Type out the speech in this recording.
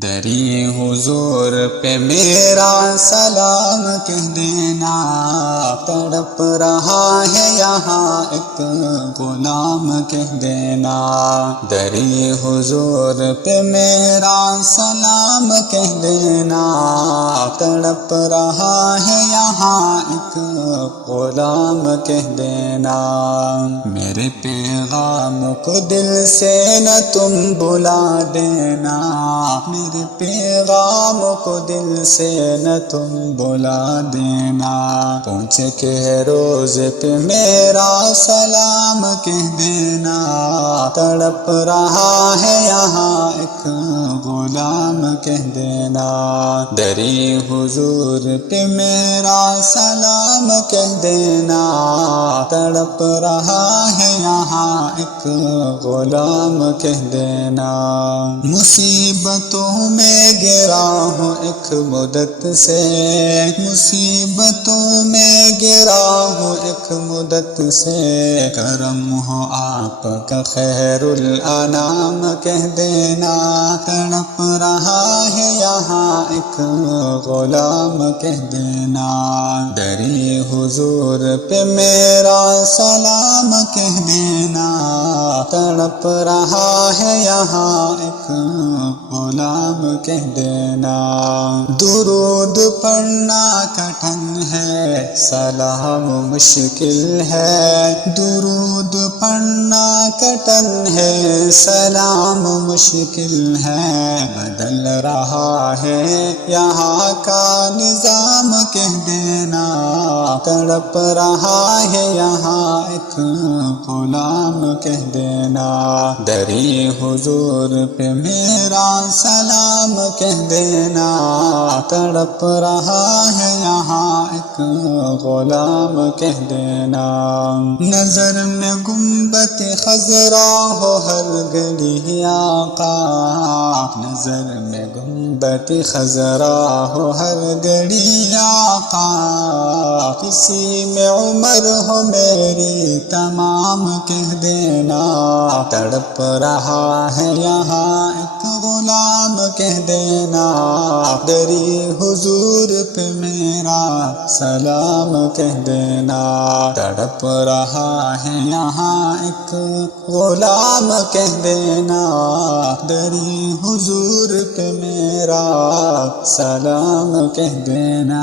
دری حضور پہ میرا سلام کہہ دینا، تڑپ رہا ہے یہاں ایک غلام کہہ دینا۔ دری حضور پہ میرا سلام کہہ دینا، تڑپ رہا ہے یہاں ایک غلام کہہ دینا۔ میرے پیغام کو دل سے نہ تم بلا دینا، میرے پیغام کو دل سے نہ تم بلا دینا۔ پہنچ کے روز پہ میرا سلام کہہ دینا، تڑپ رہا ہے یہاں ایک غلام کہہ دینا۔ دری حضور پہ میرا سلام کہہ دینا، تڑپ رہا ہے یہاں ایک غلام کہہ دینا۔ مصیبتوں میں گرا ہوں ایک مدت سے، مصیبتوں میں گرا ہوں ایک مدت سے، کرم ہو آپ کا خیر الانام کہہ دینا۔ تڑپ رہا ہے یہاں ایک غلام کہہ دینا۔ دری حضور پہ میرا سلام کہہ دینا، تڑپ رہا ہے یہاں ایک غلام کہہ دینا۔ درود پڑھنا کٹھن ہے، سلام مشکل ہے، درود پڑھنا کٹھن ہے، سلام مشکل ہے۔ بدل رہا ہے یہاں کا نظام کہہ دینا، تڑپ رہا ہے یہاں ایک غلام کہہ دینا۔ دری حضور پہ میرا سلام کہہ دینا، تڑپ رہا ہے یہاں ایک غلام کہہ دینا۔ نظر میں گنبد خضرا ہو ہر گلی آقا، نظر میں گنبد خضرا ہو ہر گلی آقا، اسی میں عمر ہو میری تمام کہہ دینا۔ تڑپ رہا ہے یہاں ایک غلام کہہ دینا، دری حضور پہ میرا سلام کہہ دینا۔ تڑپ رہا ہے یہاں ایک غلام کہہ دینا، دری حضور پہ میرا سلام کہہ دینا۔